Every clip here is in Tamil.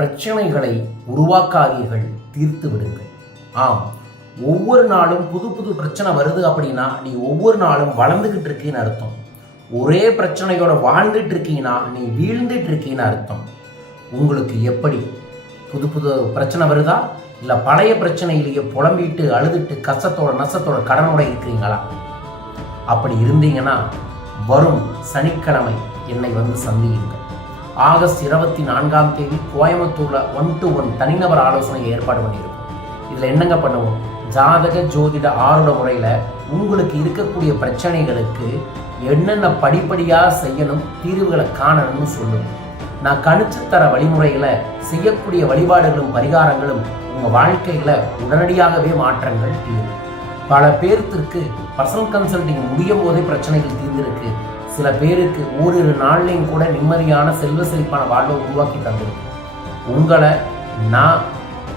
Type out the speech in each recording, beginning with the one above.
பிரச்சனைகளை உருவாக்காதீர்கள் தீர்த்து விடுங்கள். ஆம் ஒவ்வொரு நாளும் புது புது பிரச்சனை வருது அப்படின்னா நீ ஒவ்வொரு நாளும் வளர்ந்துக்கிட்டு இருக்கீன்னு அர்த்தம். ஒரே பிரச்சனையோட வாழ்ந்துட்டு இருக்கீங்கன்னா நீ வீழ்ந்துட்டு இருக்கீன்னு அர்த்தம். உங்களுக்கு எப்படி? புது புது பிரச்சனை வருதா? இல்லை பழைய பிரச்சனையிலேயே புலம்பிட்டு அழுதுட்டு கஷ்டத்தோட நஷ்டத்தோட கடனோட இருக்கிறீங்களா? அப்படி இருந்தீங்கன்னா வரும் சனிக்கிழமை என்னை வந்து சந்தியுங்கள். ஆகஸ்ட் இருபத்தி நான்காம் தேதி கோயம்புத்தூரில் ஒன் டு ஒன் தனிநபர் ஆலோசனை ஏற்பாடு பண்ணியிருக்கோம். இதில் என்னங்க பண்ணுவோம்? ஜாதக ஜோதிட ஆரோட முறையில் உங்களுக்கு இருக்கக்கூடிய பிரச்சனைகளுக்கு என்னென்ன படிப்படியாக செய்யணும் தீர்வுகளை காணணும்னு சொல்லும் நான் கணிச்சு தர வழிமுறைகளை செய்யக்கூடிய வழிபாடுகளும் பரிகாரங்களும் உங்கள் வாழ்க்கையில் உடனடியாகவே மாற்றங்கள் தீரும். பல பேர்த்திற்கு பர்சனல் கன்சல்டிங் முடியும் போதே பிரச்சனைகள் தீர்ந்திருக்கு. சில பேருக்கு ஓரிரு நாள்லையும் கூட நிம்மதியான செல்வ செழிப்பான வாழ்வை உருவாக்கி தந்திருக்கு. உங்களை நான்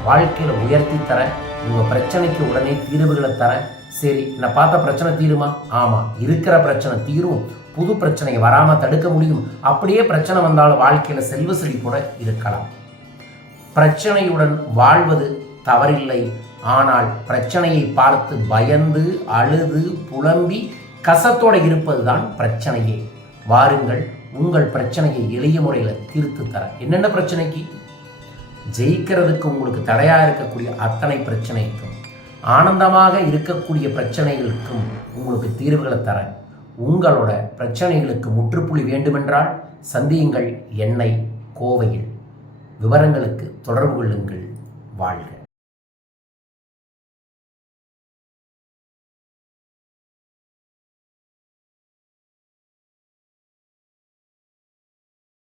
வாழ்க்கையில் உயர்த்தி தரேன் உங்கள் பிரச்சனைக்கு உடனே தீர்வுகளை தரேன் சரி நான் பார்த்த பிரச்சனை தீருமா? ஆமாம் இருக்கிற பிரச்சனை தீரும். புது பிரச்சனையை வராமல் தடுக்க முடியும். அப்படியே பிரச்சனை வந்தாலும் வாழ்க்கையில் செல்வ செழிப்போட இருக்கலாம். பிரச்சனையுடன் வாழ்வது தவறில்லை. ஆனால் பிரச்சனையை பார்த்து பயந்து அழுது புலம்பி கசத்தோட இருப்பதுதான் பிரச்சனையே. வாருங்கள் உங்கள் பிரச்சனையை எளிய முறையில் தீர்த்து தர. என்னென்ன பிரச்சனைக்கு? ஜெயிக்கிறதுக்கு உங்களுக்கு தடையாக இருக்கக்கூடிய அத்தனை பிரச்சனைக்கும் ஆனந்தமாக இருக்கக்கூடிய பிரச்சனைகளுக்கும் உங்களுக்கு தீர்வுகளை தரேன் உங்களோட பிரச்சனைகளுக்கு முற்றுப்புள்ளி வேண்டுமென்றால் சந்தியுங்கள் என்னை கோவையில். விவரங்களுக்கு தொடர்பு கொள்ளுங்கள். வாழ்க.